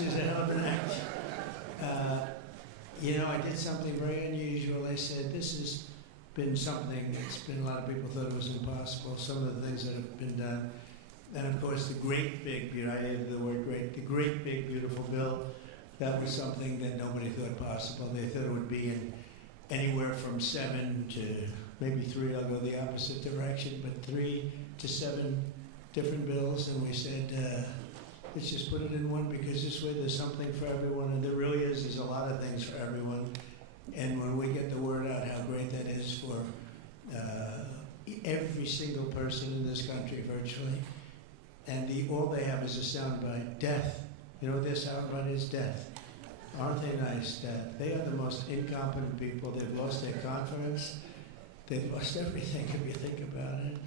is a hell of an act. You know, I did something very unusual. I said, this has been something that's been, a lot of people thought it was impossible, some of the things that have been done. And of course, the great big, I added the word great, the great big beautiful bill, that was something that nobody thought possible. They thought it would be in anywhere from 7 to maybe 3, I'll go the opposite direction, but 3 to 7 different bills. And we said, let's just put it in one, because this way there's something for everyone, and there really is. There's a lot of things for everyone. And when we get the word out how great that is for every single person in this country virtually, and all they have is a soundbite, death. You know what their soundbite is? Death. Aren't they nice? Death. They are the most incompetent people. They've lost their confidence. They've lost everything if you think about it.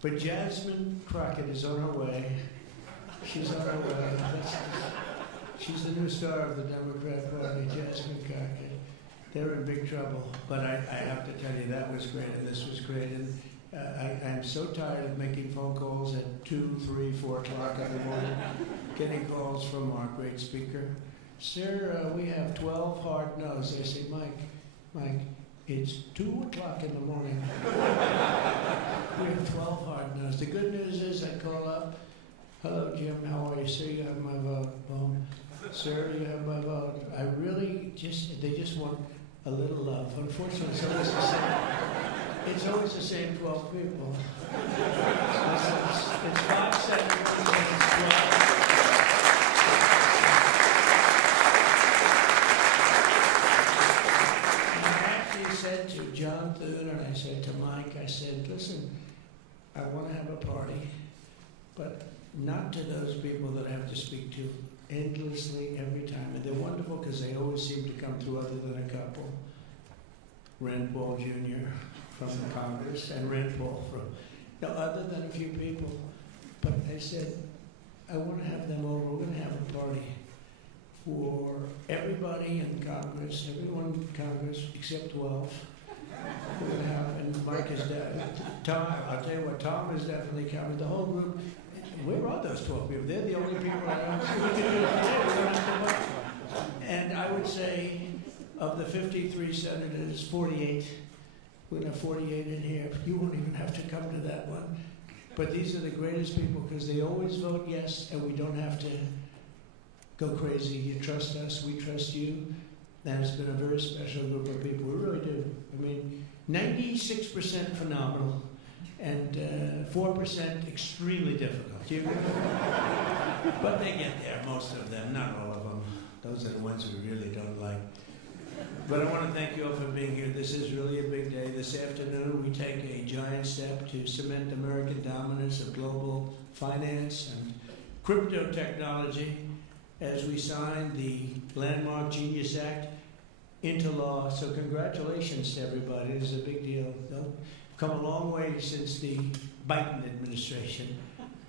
But Jasmine Crockett is on her way. She's on her way. She's the new star of the Democrat Party, Jasmine Crockett. They're in big trouble. But I have to tell you, that was great, and this was great. And I'm so tired of making phone calls at 2, 3, 4 o'clock every morning, getting calls from our great speaker. Sir, we have 12 hard no's. I say, Mike, it's 2 o'clock in the morning. We have 12 hard no's. The good news is I call up, hello, Jim, how are you? Sir, you have my vote. Boom. Sir, you have my vote. I really they just want a little love. Unfortunately, it's always the same. It's always the same 12 people. It's 5 seconds, it's 12. Said to John Thune, and I said to Mike, I said, listen, I want to have a party, but not to those people that I have to speak to endlessly every time. And they're wonderful because they always seem to come through, other than a couple. Rand Paul Jr. from the Congress, and Rand Paul from, other than a few people. But I said, I want to have them over. We're going to have a party for everybody in Congress, everyone in Congress except 12. We're going to have, and Mike is Tom, I'll tell you what, Tom is definitely coming. The whole group, where are those 12 people? They're the only people I don't see. And I would say, of the 53 senators, 48, we're going to have 48 in here. You won't even have to come to that one. But these are the greatest people because they always vote yes, and we don't have to go crazy. You trust us, we trust you. And it's been a very special group of people. We really do. I mean, 96% phenomenal, and 4% extremely difficult. You agree? But they get there, most of them, not all of them. Those are the ones we really don't like. But I want to thank you all for being here. This is really a big day. This afternoon, we take a giant step to cement American dominance of global finance and crypto technology, as we sign the landmark Genius Act into law. So congratulations to everybody. It is a big deal. They've come a long way since the Biden administration,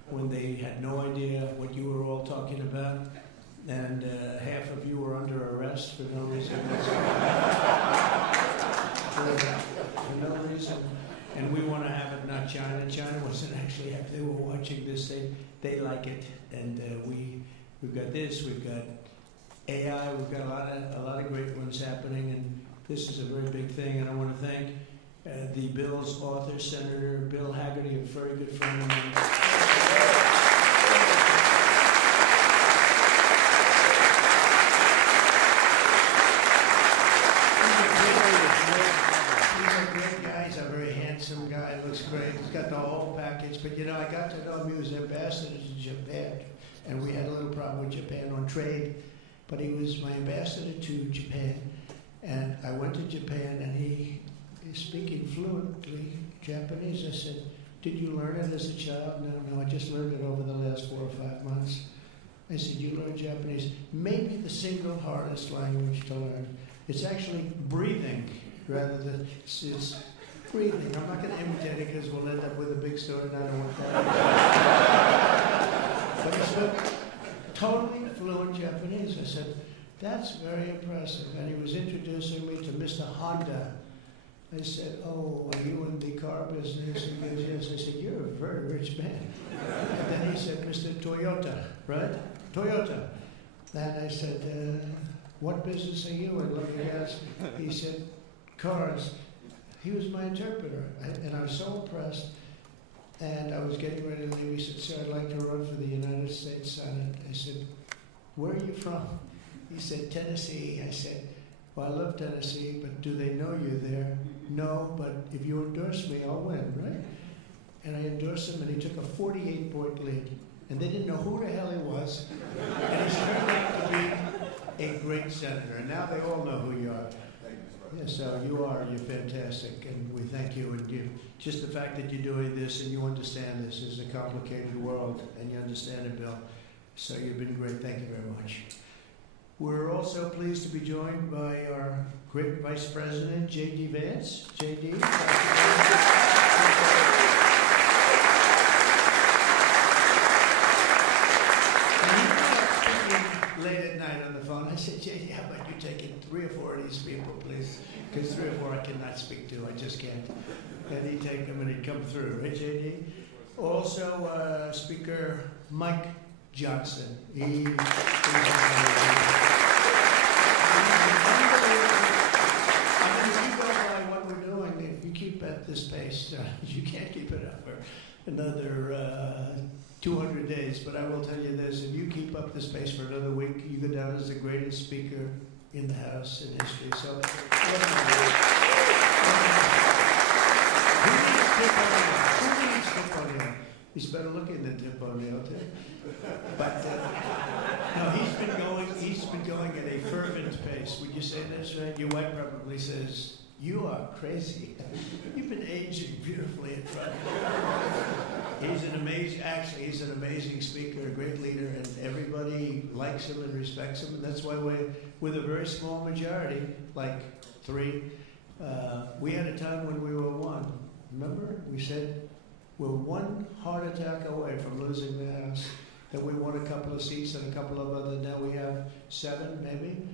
when they had no idea what you were all talking about, and half of you were under arrest for no reason. For no reason. And we want to have it, not China. China wasn't actually, if they were watching this, they like it. And we've got this, we've got AI, we've got a lot of great ones happening, and this is a very big thing. And I want to thank the bill's author, Senator Bill Hagerty, a very good friend of mine. He's a great guy. He's a very handsome guy. Looks great. He's got the whole package. But I got to know him. He was ambassador to Japan. And we had a little problem with Japan on trade, but he was my ambassador to Japan. And I went to Japan, and he is speaking fluently Japanese. I said, did you learn it as a child? No, I just learned it over the last 4 or 5 months. I said, you learned Japanese? Maybe the single hardest language to learn. It's actually breathing, rather than, it's breathing. I'm not going to imitate it because we'll end up with a big story, and I don't want that. But he spoke totally fluent Japanese. I said, that's very impressive. And he was introducing me to Mr. Honda. I said, oh, are you in the car business? He goes, yes. I said, you're a very rich man. And then he said, Mr. Toyota, right? Toyota. And I said, what business are you in? Let me ask. He said, cars. He was my interpreter, and I was so impressed. And I was getting ready to leave. He said, sir, I'd like to run for the United States Senate. I said, where are you from? He said, Tennessee. I said, well, I love Tennessee, but do they know you there? No, but if you endorse me, I'll win, right? And I endorsed him, and he took a 48-point lead. And they didn't know who the hell he was. And he's turned out to be a great senator. And now they all know who you are. Yeah, so you're fantastic, and we thank you. And just the fact that you're doing this and you understand this is a complicated world, and you understand it, Bill. So you've been great. Thank you very much. We're also pleased to be joined by our great Vice President, J.D. Vance. J.D. Late at night on the phone, I said, J.D., how about you taking 3 or 4 of these people, please? Because 3 or 4 I cannot speak to, I just can't. And he'd take them and he'd come through, right, J.D.? Also, Speaker Mike Johnson. I mean, if you go by what we're doing, if you keep at this pace, you can't keep it up for another 200 days, but I will tell you this, if you keep up this pace for another week, you go down as the greatest speaker in the House in history. So, who needs Tip O'Neill? He's better looking than Tip O'Neill, too. But, no, he's been going at a fervent pace. Would you say that's right? Your wife probably says, you are crazy. You've been aging beautifully in front. He's an amazing speaker, a great leader, and everybody likes him and respects him. And that's why with a very small majority, like 3, we had a time when we were 1. Remember? We said we're 1 heart attack away from losing the House. Then we won a couple of seats and a couple of other. Now we have 7, maybe.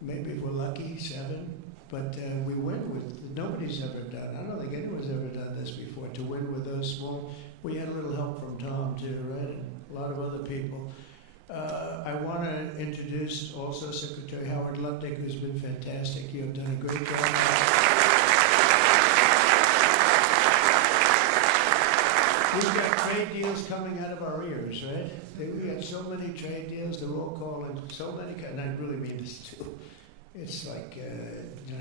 Maybe if we're lucky, 7. But we win with, nobody's ever done, I don't think anyone's ever done this before, to win with those small. We had a little help from Tom too, right? And a lot of other people. I want to introduce also Secretary Howard Lutnick, who's been fantastic. You have done a great job. We've got trade deals coming out of our ears, right? We got so many trade deals, they're all calling so many, and I really mean this too. It's like,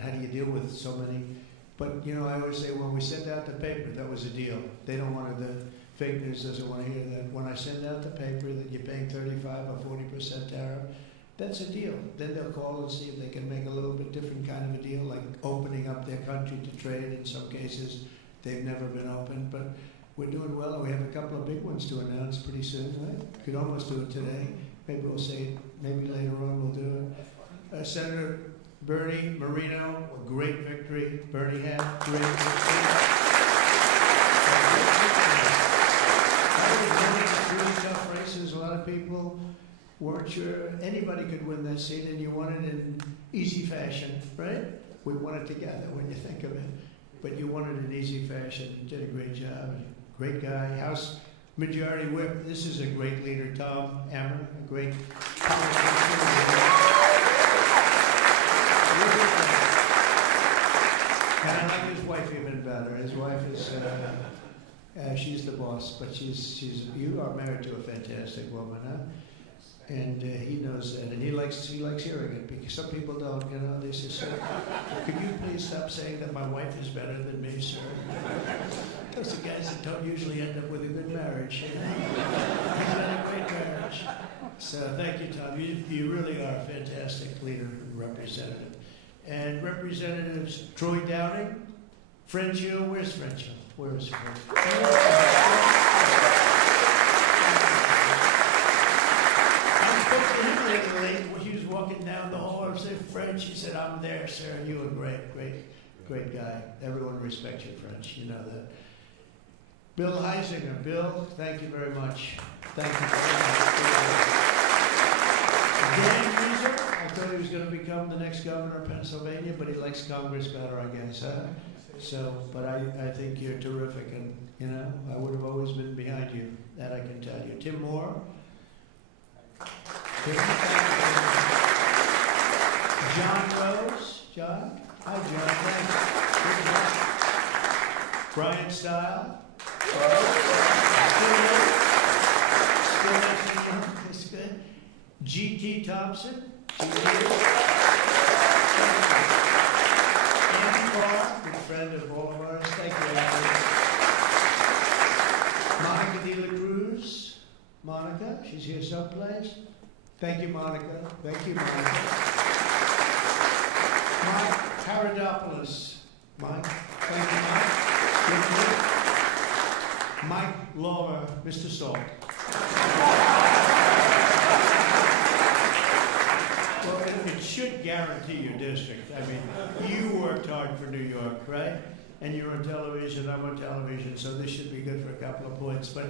how do you deal with so many? But, I always say when we send out the paper, that was a deal. They don't want the fake news doesn't want to hear that. When I send out the paper that you're paying 35 or 40% tariff, that's a deal. Then they'll call and see if they can make a little bit different kind of a deal, like opening up their country to trade. In some cases, they've never been open, but we're doing well, and we have a couple of big ones to announce pretty soon, right? Could almost do it today. Maybe we'll say it, maybe later on we'll do it. Senator Bernie Moreno, a great victory. Bernie had great victory. Really tough races. A lot of people weren't sure anybody could win that seat, and you won it in easy fashion, right? We won it together when you think of it. But you won it in easy fashion. You did a great job. Great guy. House Majority Whip. This is a great leader, Tom Emmer, a great politician. And I like his wife even better. His wife is, she's the boss, but you are married to a fantastic woman, huh? And he knows that, and he likes hearing it, because some people don't, they say, sir, could you please stop saying that my wife is better than me, sir? Those are guys that don't usually end up with a good marriage. He's had a great marriage. So thank you, Tom. You really are a fantastic leader and representative. And Representatives Troy Downing, Frenchio, where's Frenchio? Where is he? I spoke to him the other day when he was walking down the hall. I said, French. He said, I'm there, sir. You are great guy. Everyone respects you, French. You know that. Bill Heisinger. Bill, thank you very much. Thank you very much. Dan Reeser, I thought he was going to become the next governor of Pennsylvania, but he likes Congress better, I guess, huh? So, but I think you're terrific, and, I would have always been behind you. That I can tell you. Tim Moore. Tim, John Rose. John? Hi, John. Thanks. Brian Style. That's good. G.T. Thompson. Andy Barr, good friend of all of ours. Thank you, Andy. Monica De La Cruz. Monica, she's here someplace. Thank you, Monica. Thank you, Monica. Mike Paradopoulos. Mike, thank you, Mike. Mike Lawler, Mr. Salt. Well, it should guarantee your district. I mean, you worked hard for New York, right? And you're on television, I'm on television, so this should be good for a couple of points. But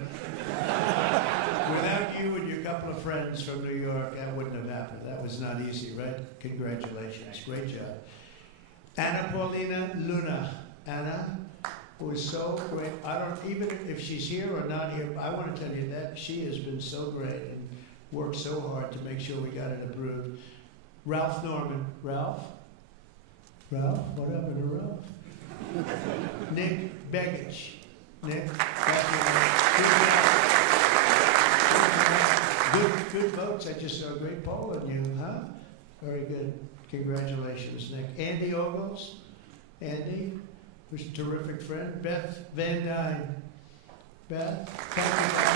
without you and your couple of friends from New York, that wouldn't have happened. That was not easy, right? Congratulations. Great job. Anna Paulina Luna. Anna was so great. I don't, even if she's here or not here, I want to tell you that she has been so great and worked so hard to make sure we got it approved. Ralph Norman. Ralph? Ralph? What happened to Ralph? Nick Begich. Nick, good votes. I just saw a great poll on you, huh? Very good. Congratulations, Nick. Andy Ogles. Andy, who's a terrific friend. Beth Van Dyne. Beth, thank you very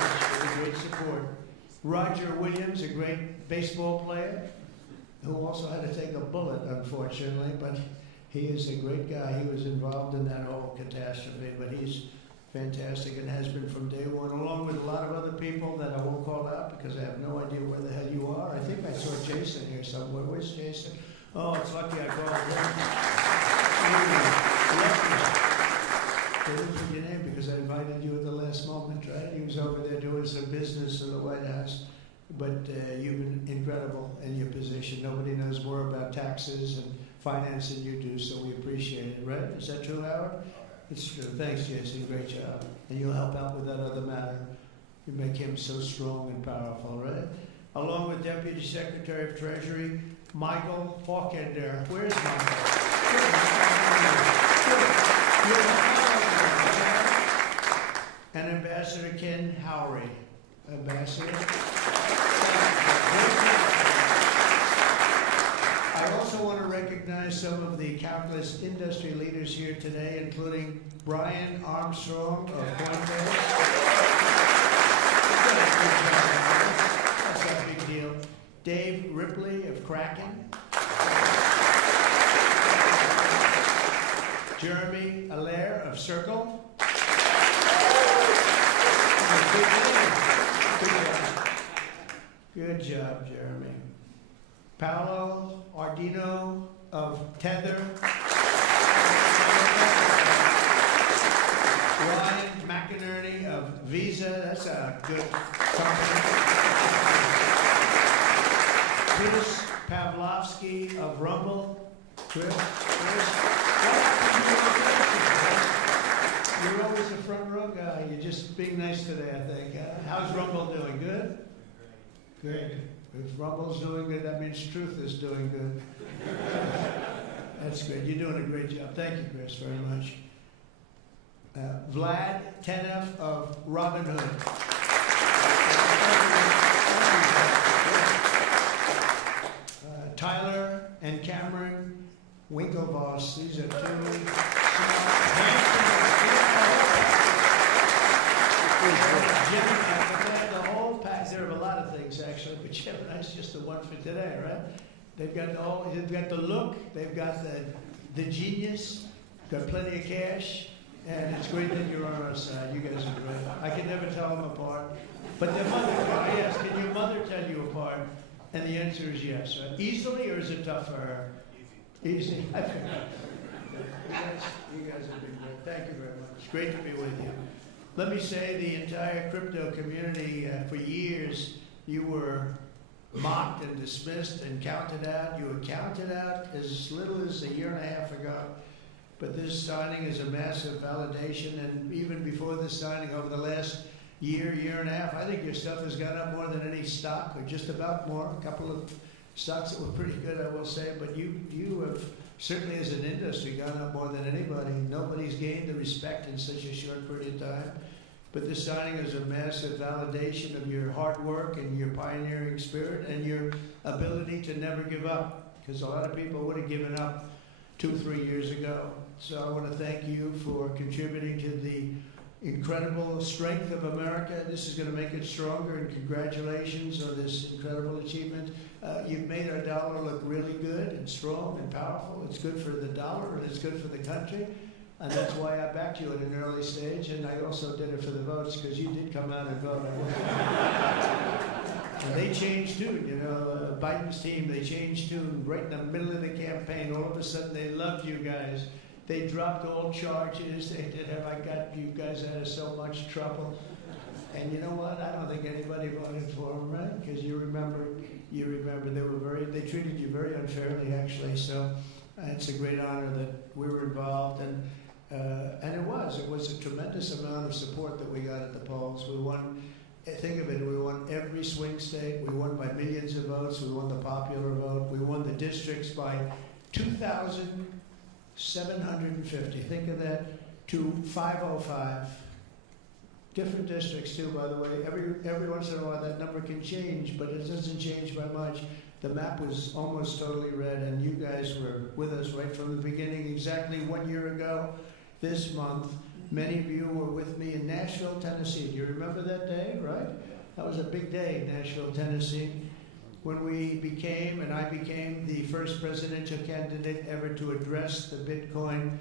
much for the great support. Roger Williams, a great baseball player, who also had to take a bullet, unfortunately, but he is a great guy. He was involved in that whole catastrophe, but he's fantastic and has been from day one, along with a lot of other people that I won't call out because I have no idea where the hell you are. I think I saw Jason here somewhere. Where's Jason? Oh, it's lucky I called him. What was your name? Because I invited you at the last moment, right? He was over there doing some business in the White House. But you've been incredible in your position. Nobody knows more about taxes and finance than you do, so we appreciate it, right? Is that true, Howard? It's true. Thanks, Jason. Great job. And you'll help out with that other matter. You make him so strong and powerful, right? Along with Deputy Secretary of Treasury, Michael Hawkender. Where's Michael? And Ambassador Ken Howry. Ambassador. I also want to recognize some of the countless industry leaders here today, including Brian Armstrong of Coinbase. That's a big deal. Dave Ripley of Kraken. Jeremy Allaire of Circle. Good job, Jeremy. Paolo Ardino of Tether. Ryan McInerney of Visa. That's a good company. Chris Pavlovsky of Rumble. Chris, you're always a front row guy. You're just being nice today, I think. How's Rumble doing? Good? Great. If Rumble's doing good, that means Truth is doing good. That's great. You're doing a great job. Thank you, Chris, very much. Vlad Tenev of Robinhood. Tyler and Cameron Winklevoss. These are two the whole pack. There are a lot of things actually, but Gemini's just the one for today, right? They've got they've got the look, they've got the genius, got plenty of cash, and it's great that you're on our side. You guys are great. I can never tell them apart, but their mother can. Yes, can your mother tell you apart? And the answer is yes. Right? Easily, or is it tough for her? Easy. You guys have been great. Thank you very much. It's great to be with you. Let me say the entire crypto community, for years, you were mocked and dismissed and counted out. You were counted out as little as a year and a half ago. But this signing is a massive validation. And even before this signing, over the last year and a half. I think your stuff has gone up more than any stock, or just about more. A couple of stocks that were pretty good, I will say, but you have certainly as an industry gone up more than anybody. Nobody's gained the respect in such a short period of time. But this signing is a massive validation of your hard work and your pioneering spirit and your ability to never give up, because a lot of people would have given up 2 or 3 years ago. So I want to thank you for contributing to the incredible strength of America. This is going to make it stronger, and congratulations on this incredible achievement. You've made our dollar look really good and strong and powerful. It's good for the dollar and it's good for the country. And that's why I backed you at an early stage, and I also did it for the votes, because you did come out and vote. And they changed tune, you know, Biden's team, they changed tune right in the middle of the campaign. All of a sudden, they loved you guys. They dropped all charges. They did, have I got you guys out of so much trouble? And you know what? I don't think anybody voted for them, right? Because you remember they treated you very unfairly, actually. So it's a great honor that we were involved, and it was a tremendous amount of support that we got at the polls. We won, think of it, we won every swing state. We won by millions of votes. We won the popular vote. We won the districts by 2,750. Think of that, to 505. Different districts too, by the way. Every once in a while that number can change, but it doesn't change by much. The map was almost totally red, and you guys were with us right from the beginning. Exactly 1 year ago this month, many of you were with me in Nashville, Tennessee. Do you remember that day, right? That was a big day in Nashville, Tennessee, when I became the first presidential candidate ever to address the Bitcoin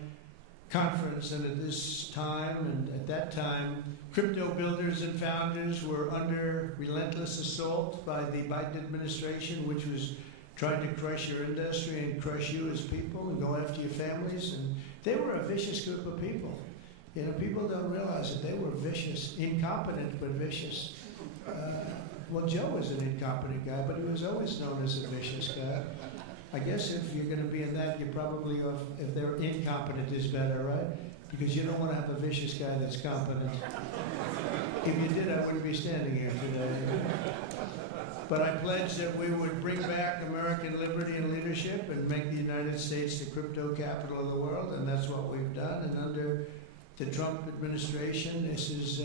conference. And at this time, and at that time, crypto builders and founders were under relentless assault by the Biden administration, which was trying to crush your industry and crush you as people and go after your families. And they were a vicious group of people. You know, people don't realize that they were vicious, incompetent, but vicious. Well, Joe was an incompetent guy, but he was always known as a vicious guy. I guess if you're going to be in that, you're probably off, if they're incompetent is better, right? Because you don't want to have a vicious guy that's competent. If you did, I wouldn't be standing here today. But I pledged that we would bring back American liberty and leadership and make the United States the crypto capital of the world, and that's what we've done. And under the Trump administration, this is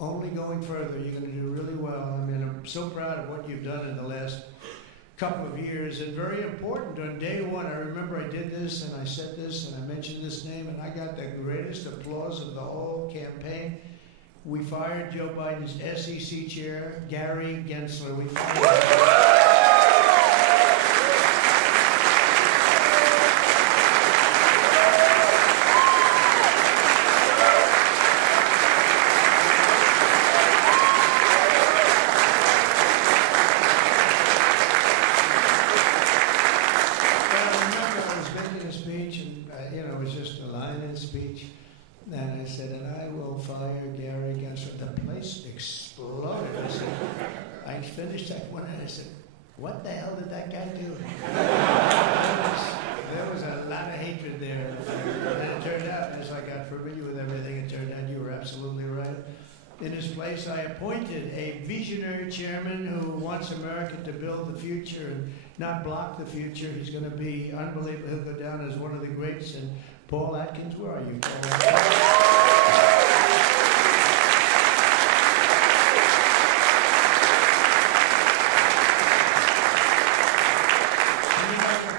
only going further. You're going to do really well. I mean, I'm so proud of what you've done in the last couple of years, and very important. On day one, I remember I did this, and I said this, and I mentioned this name, and I got the greatest applause of the whole campaign. We fired Joe Biden's SEC chair, Gary Gensler. We fired him. And I said, and I will fire Gary Gensler. The place exploded. I finished that one, and I said, what the hell did that guy do? There was a lot of hatred there. And it turned out, as I got familiar with everything, it turned out you were absolutely right. In his place, I appointed a visionary chairman who wants America to build the future and not block the future. He's going to be unbelievable. He'll go down as one of the greats. And Paul Atkins, where are you, Paul?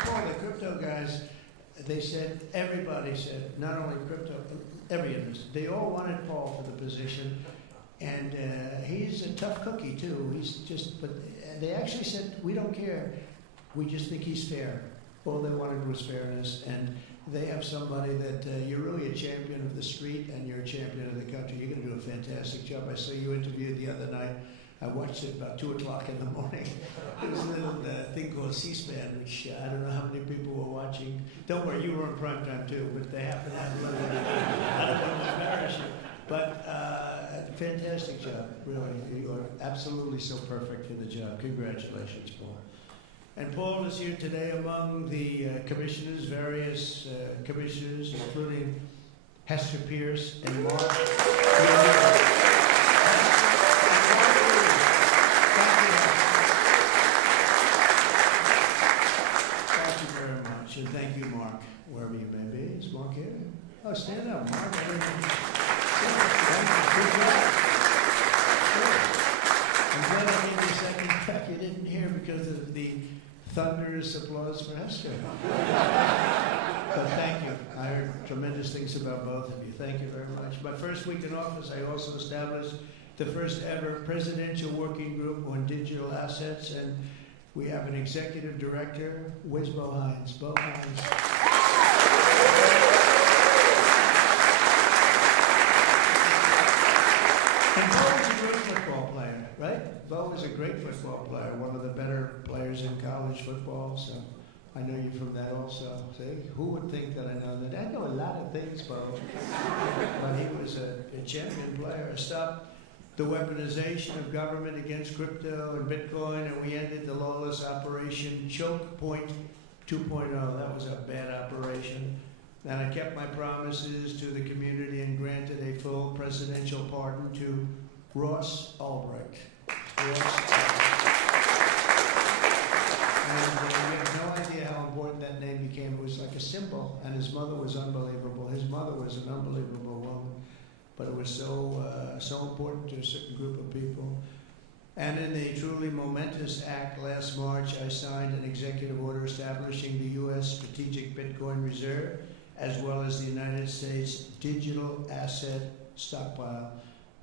Paul, the crypto guys, they said, everybody said, not only crypto, every industry, they all wanted Paul for the position. And he's a tough cookie, too. He's just, but they actually said, we don't care. We just think he's fair. All they wanted was fairness. And they have somebody that you're really a champion of the street, and you're a champion of the country. You're going to do a fantastic job. I saw you interviewed the other night. I watched it about 2 o'clock in the morning. There was a little thing called C-SPAN, which I don't know how many people were watching. Don't worry, you were on prime time too, but they happen to have a little bit. I don't want to embarrass you. But fantastic job, really. You are absolutely so perfect for the job. Congratulations, Paul. And Paul is here today among the commissioners, various commissioners, including Hester Pierce and Mark. Oh, stand up, Mark. Good job. I'm glad I gave you a second track you didn't hear because of the thunderous applause for Hester. But thank you. I heard tremendous things about both of you. Thank you very much. My first week in office, I also established the first ever presidential working group on digital assets, and we have an executive director, Wiz Bo Hines. Bo Hines. And Bo was a great football player, right? Bo was a great football player, one of the better players in college football, so I know you from that also. See, who would think that I know that? I know a lot of things, Bo. But he was a champion player. I stopped the weaponization of government against crypto and Bitcoin, and we ended the lawless operation Choke Point 2.0. That was a bad operation. And I kept my promises to the community and granted a full presidential pardon to Ross Ulbricht. And we have no idea how important that name became. It was like a symbol, and his mother was unbelievable. His mother was an unbelievable woman, but it was so important to a certain group of people. And in a truly momentous act last March, I signed an executive order establishing the U.S. Strategic Bitcoin Reserve, as well as the United States Digital Asset Stockpile.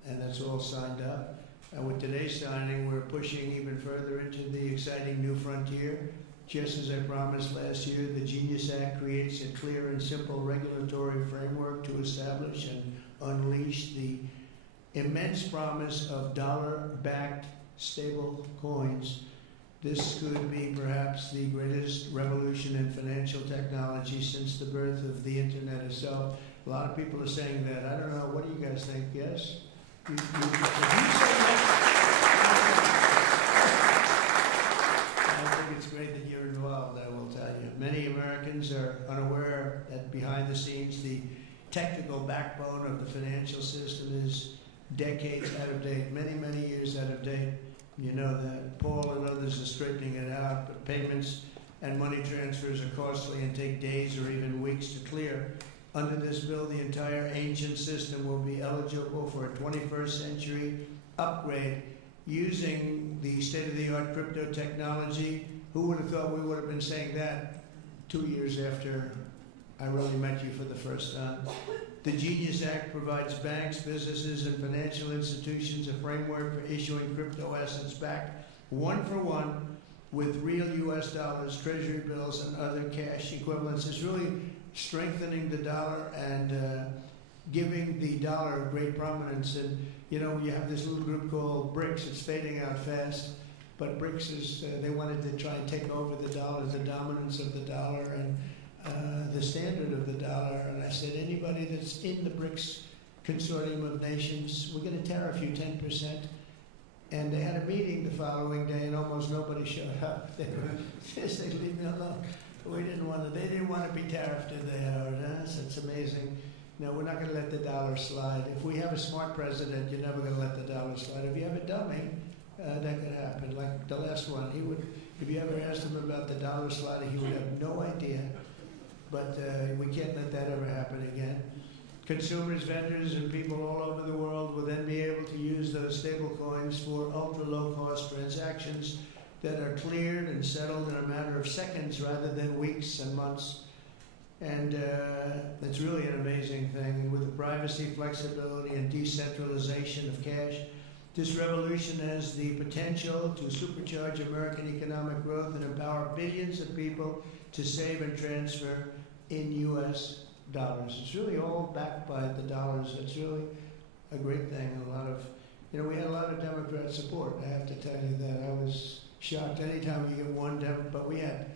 And that's all signed up. And with today's signing, we're pushing even further into the exciting new frontier. Just as I promised last year, the Genius Act creates a clear and simple regulatory framework to establish and unleash the immense promise of dollar-backed stable coins. This could be perhaps the greatest revolution in financial technology since the birth of the internet itself. A lot of people are saying that. I don't know. What do you guys think? Yes? You say that? I think it's great that you're involved, I will tell you. Many Americans are unaware that behind the scenes, the technical backbone of the financial system is decades out of date, many, many years out of date. You know that. Paul and others are straightening it out, but payments and money transfers are costly and take days or even weeks to clear. Under this bill, the entire ancient system will be eligible for a 21st century upgrade using the state-of-the-art crypto technology. Who would have thought we would have been saying that 2 years after I really met you for the first time? The Genius Act provides banks, businesses, and financial institutions a framework for issuing crypto assets backed one-for-one with real U.S. dollars, treasury bills, and other cash equivalents. It's really strengthening the dollar and giving the dollar great prominence. And, you know, you have this little group called BRICS. It's fading out fast. But BRICS is, they wanted to try and take over the dollar, the dominance of the dollar, and the standard of the dollar. And I said, anybody that's in the BRICS consortium of nations, we're going to tariff you 10%. And they had a meeting the following day, and almost nobody showed up. They said, leave me alone. We didn't want to, they didn't want to be tariffed, did they, Howard? Huh? It's amazing. No, we're not going to let the dollar slide. If we have a smart president, you're never going to let the dollar slide. If you have a dummy, that could happen. Like the last one, he would, if you ever asked him about the dollar sliding, he would have no idea. But we can't let that ever happen again. Consumers, vendors, and people all over the world will then be able to use those stable coins for ultra-low-cost transactions that are cleared and settled in a matter of seconds rather than weeks and months. And it's really an amazing thing. And with the privacy, flexibility, and decentralization of cash, this revolution has the potential to supercharge American economic growth and empower billions of people to save and transfer in U.S. dollars. It's really all backed by the dollars. It's really a great thing. And a lot of, you know, we had a lot of Democrat support. I have to tell you that. I was shocked anytime you get one Democrat, but we had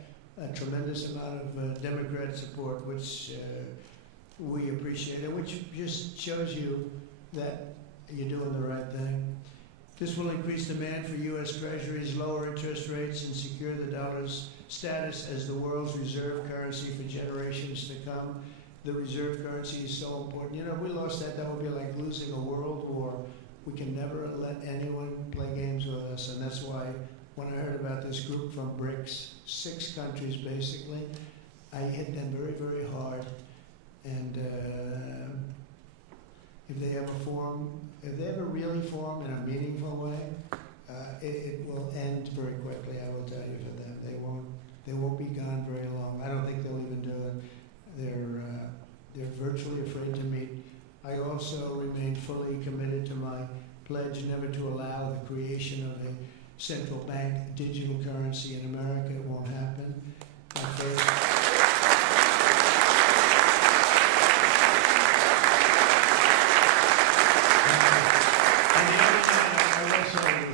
a tremendous amount of Democrat support, which we appreciate, and which just shows you that you're doing the right thing. This will increase demand for U.S. Treasuries, lower interest rates, and secure the dollar's status as the world's reserve currency for generations to come. The reserve currency is so important. You know, if we lost that, that would be like losing a world war. We can never let anyone play games with us, and that's why when I heard about this group from BRICS, 6 countries basically, I hit them very, very hard. And if they ever really form in a meaningful way, it will end very quickly. I will tell you for them, they won't be gone very long. I don't think they'll even do it. They're virtually afraid to meet. I also remain fully committed to my pledge never to allow the creation of a central bank digital currency in America. It won't happen.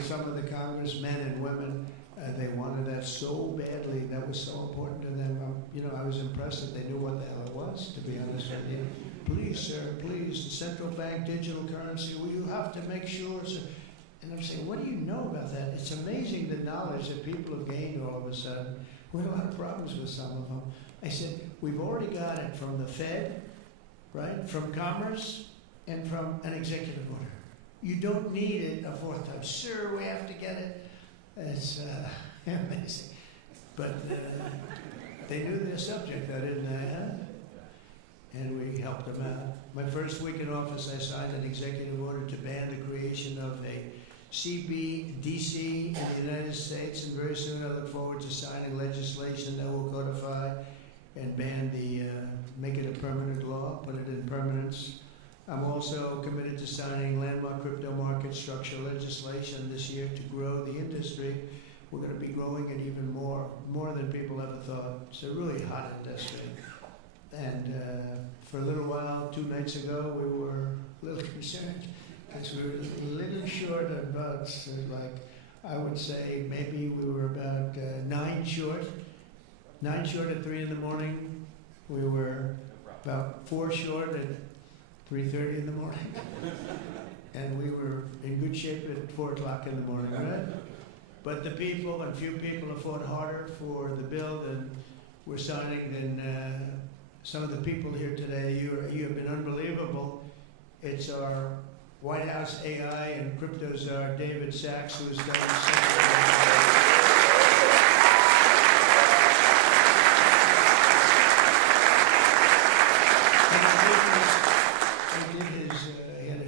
Some of the congressmen and women, they wanted that so badly. That was so important to them. I was impressed that they knew what the hell it was, to be honest with you. Please, sir, please, the central bank digital currency, well, you have to make sure. And I'm saying, what do you know about that? It's amazing the knowledge that people have gained all of a sudden. We had a lot of problems with some of them. I said, we've already got it from the Fed, right, from Commerce, and from an executive order. You don't need it a fourth time. Sir, we have to get it. It's amazing. But they knew their subject, though, didn't they? And we helped them out. My first week in office, I signed an executive order to ban the creation of a CBDC in the United States, and very soon I look forward to signing legislation that will codify and ban make it a permanent law, put it in permanence. I'm also committed to signing landmark crypto market structure legislation this year to grow the industry. We're going to be growing it even more than people ever thought. It's a really hot industry. And for a little while, 2 nights ago, we were a little concerned because we were a little short of about, I would say maybe we were about 9 short. 9 short at 3 in the morning. We were about 4 short at 3:30 in the morning. And we were in good shape at 4 o'clock in the morning, right? But the people, and few people have fought harder for the bill than we're signing than some of the people here today. You have been unbelievable. It's our White House AI and crypto czar, David Sachs, who has done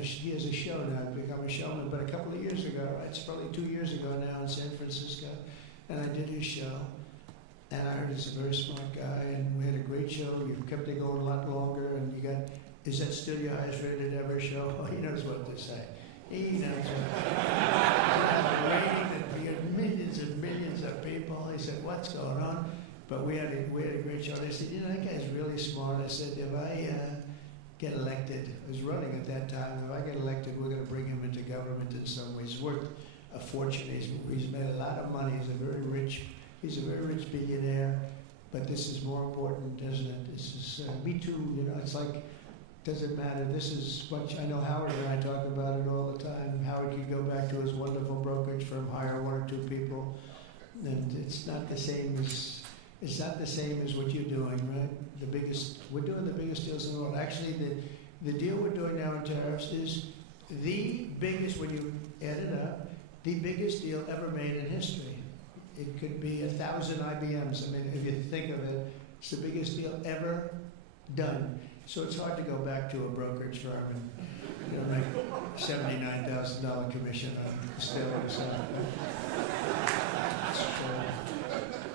he has a show now, become a showman, but a couple of years ago, it's probably 2 years ago now in San Francisco, and I did his show, and I heard he's a very smart guy, and we had a great show. You kept it going a lot longer, and you got, is that still your highest rated ever show? Oh, he knows what to say. He knows what to say. We had millions and millions of people. He said, what's going on? But we had a great show. They said, that guy's really smart. I said, if I get elected, I was running at that time, if I get elected, we're going to bring him into government in some ways. He's worth a fortune. He's made a lot of money. He's a very rich billionaire. But this is more important, isn't it? This is, me too, it's like, doesn't matter. This is what, I know Howard and I talk about it all the time. Howard could go back to his wonderful brokerage firm, hire 1 or 2 people, and it's not the same as what you're doing, right? We're doing the biggest deals in the world. Actually, the deal we're doing now in tariffs is the biggest, when you add it up, the biggest deal ever made in history. It could be 1,000 IBMs. I mean, if you think of it, it's the biggest deal ever done. So it's hard to go back to a brokerage firm and make $79,000 commission on still or something.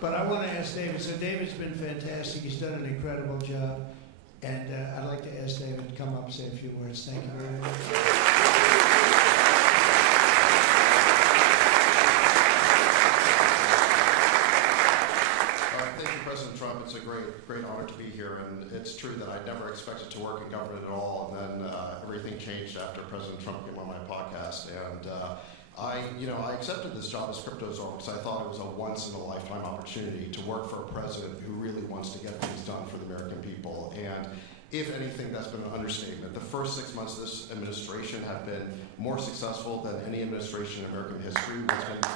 But I want to ask David. So David's been fantastic. He's done an incredible job. And I'd like to ask David to come up and say a few words. Thank you very much. Thank you, President Trump. It's a great honor to be here. And it's true that I never expected to work in government at all. And then everything changed after President Trump came on my podcast. And I accepted this job as crypto czar because I thought it was a once-in-a-lifetime opportunity to work for a president who really wants to get things done for the American people. And if anything, that's been an understatement. The first 6 months of this administration have been more successful than any administration in American history. What's been done.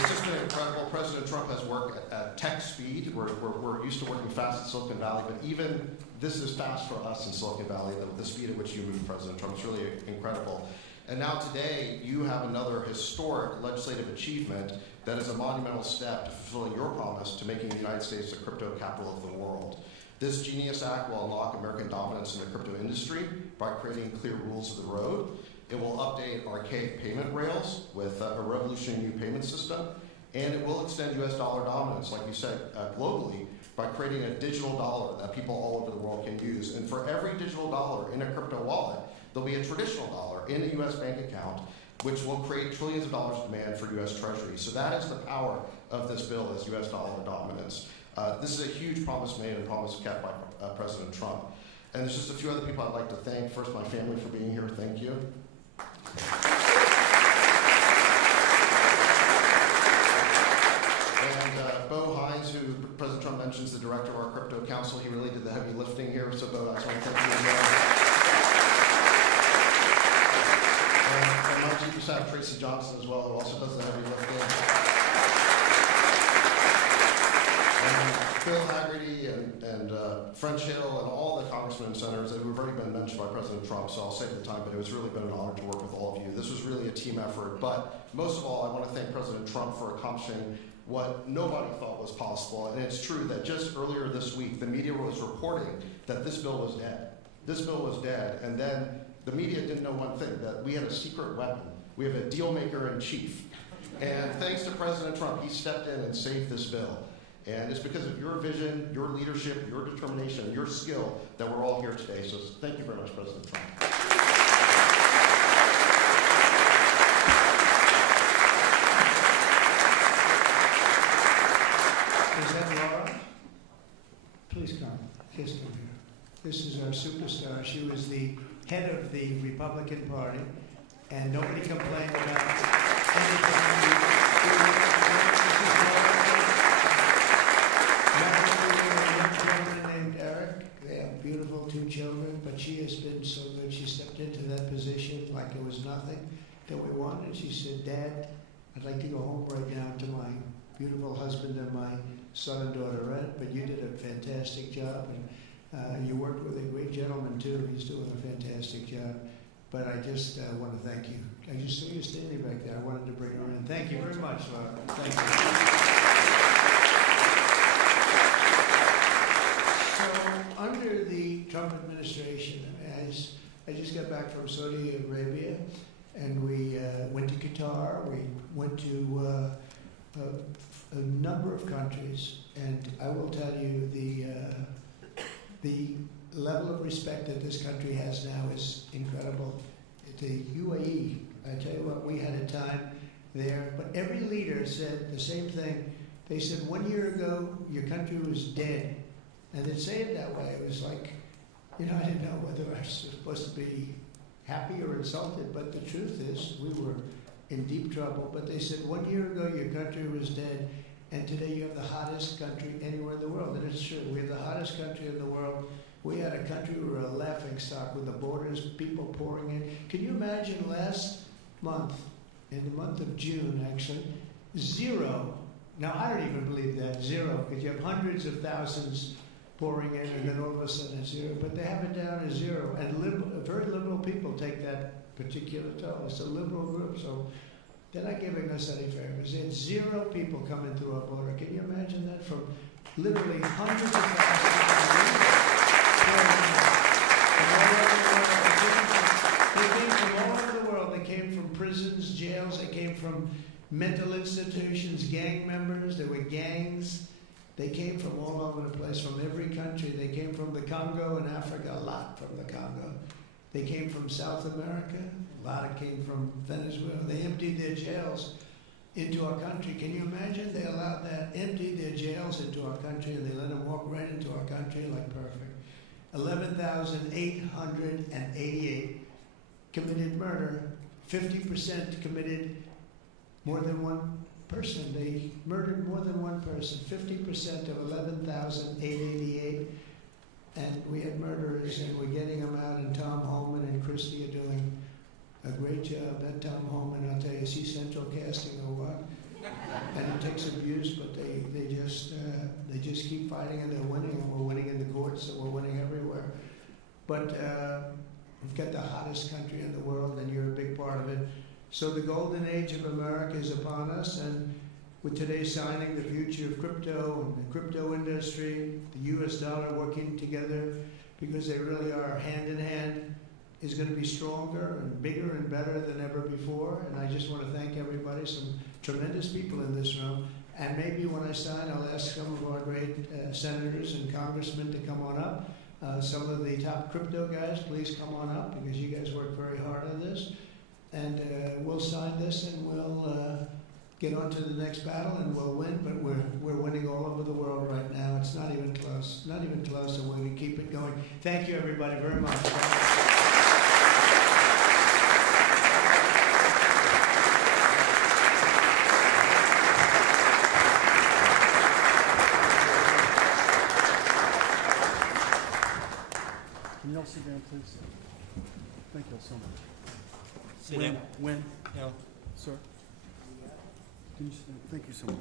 It's just been incredible. President Trump has worked at tech speed. We're used to working fast in Silicon Valley, but even this is fast for us in Silicon Valley, the speed at which you move, President Trump. It's really incredible. And now today, you have another historic legislative achievement that is a monumental step to fulfilling your promise to making the United States the crypto capital of the world. This Genius Act will unlock American dominance in the crypto industry by creating clear rules of the road. It will update archaic payment rails with a revolutionary new payment system, and it will extend U.S. dollar dominance, like you said, globally, by creating a digital dollar that people all over the world can use. And for every digital dollar in a crypto wallet, there'll be a traditional dollar in a U.S. bank account, which will create trillions of dollars of demand for U.S. Treasury. So that is the power of this bill, is U.S. dollar dominance. This is a huge promise made and promise kept by President Trump. And there's just a few other people I'd like to thank. First, my family for being here. Thank you. And Bo Hines, who President Trump mentions, the director of our crypto council, he really did the heavy lifting here. So Bo, I just want to thank you again. And my chief of staff, Tracy Johnson, as well, who also does the heavy lifting. Bill Haggerty and French Hill and all the congressmen and senators that have already been mentioned by President Trump, so I'll save the time, but it was really been an honor to work with all of you. This was really a team effort, but most of all, I want to thank President Trump for accomplishing what nobody thought was possible, and it's true that just earlier this week, the media was reporting that this bill was dead. This bill was dead, and then the media didn't know one thing, that we had a secret weapon. We have a deal maker in chief. And thanks to President Trump, he stepped in and saved this bill. And it's because of your vision, your leadership, your determination, and your skill that we're all here today. So thank you very much, President Trump. Is that Laura? Please come. Please come here. This is our superstar. She was the head of the Republican Party, and nobody complained about anything. Beautiful 2 children, but she has been so good. She stepped into that position like it was nothing that we wanted. She said, Dad, I'd like to go home right now to my beautiful husband and my son and daughter, Ed, but you did a fantastic job, and you worked with a great gentleman too. He's doing a fantastic job. But I just want to thank you. I just saw you standing back there. I wanted to bring her in. Thank you very much, Laura. Thank you. So, under the Trump administration, as I just got back from Saudi Arabia, and we went to Qatar, we went to a number of countries, and I will tell you the level of respect that this country has now is incredible. The UAE, I tell you what, we had a time there, but every leader said the same thing. They said 1 year ago, your country was dead. And they'd say it that way. It was like, I didn't know whether I was supposed to be happy or insulted, but the truth is we were in deep trouble. But they said 1 year ago your country was dead, and today you have the hottest country anywhere in the world. And it's true. We have the hottest country in the world. We had a country we were a laughing stock with the borders, people pouring in. Can you imagine last month, in the month of June actually, 0. Now I don't even believe that, 0, because you have hundreds of thousands pouring in, and then all of a sudden it's 0. But they have it down as 0. And very liberal people take that particular toll. It's a liberal group, so they're not giving us any favors. It's 0 people coming through our border. Can you imagine that? From literally hundreds of thousands. They came from all over the world. They came from prisons, jails. They came from mental institutions, gang members. There were gangs. They came from all over the place, from every country. They came from the Congo in Africa, a lot from the Congo. They came from South America, a lot came from Venezuela. They emptied their jails into our country. Can you imagine? They allowed that, emptied their jails into our country, and they let them walk right into our country like perfect. 11,888 committed murder. 50% committed more than one person. They murdered more than one person. 50% of 11,888. And we had murderers, and we're getting them out, and Tom Holman and Christie are doing a great job. That Tom Holman, I'll tell you, is he central casting or what? And it takes abuse, but they just keep fighting, and they're winning, and we're winning in the courts, so we're winning everywhere. But We've got the hottest country in the world, and you're a big part of it. So the golden age of America is upon us, and with today's signing, the future of crypto and the crypto industry, the U.S. dollar working together, because they really are hand in hand, is going to be stronger and bigger and better than ever before. And I just want to thank everybody, some tremendous people in this room. And maybe when I sign, I'll ask some of our great senators and congressmen to come on up. Some of the top crypto guys, please come on up, because you guys work very hard on this. And we'll sign this, and we'll get on to the next battle, and we'll win. But we're winning all over the world right now. It's not even close. Not even close, and we're going to keep it going. Thank you, everybody, very much. Can you all sit down, please? Thank you all so much. Sit down. When? No. Sir? Can you sit down? Thank you so much.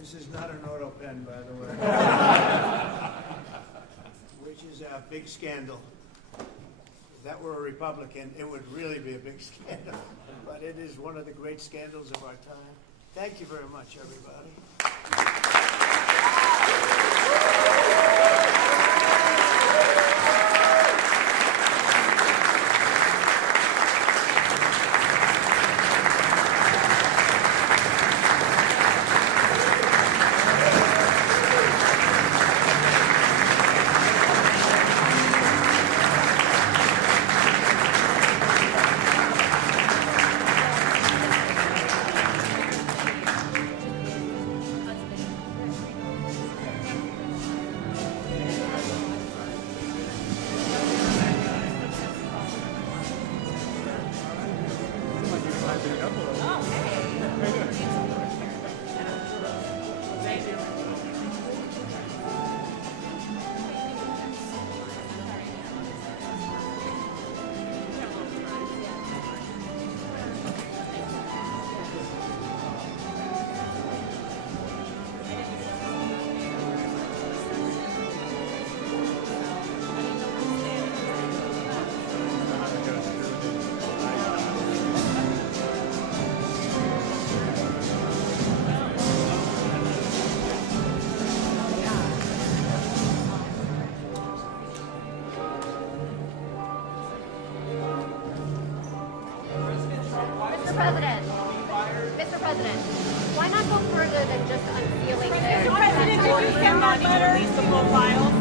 This is not an auto pen, by the way. Which is a big scandal. If that were a Republican, it would really be a big scandal. But it is one of the great scandals of our time. Thank you very much, everybody. Mr. President, why not go further than just unsealing this? Mr. President, did you send that letter? Release the full files?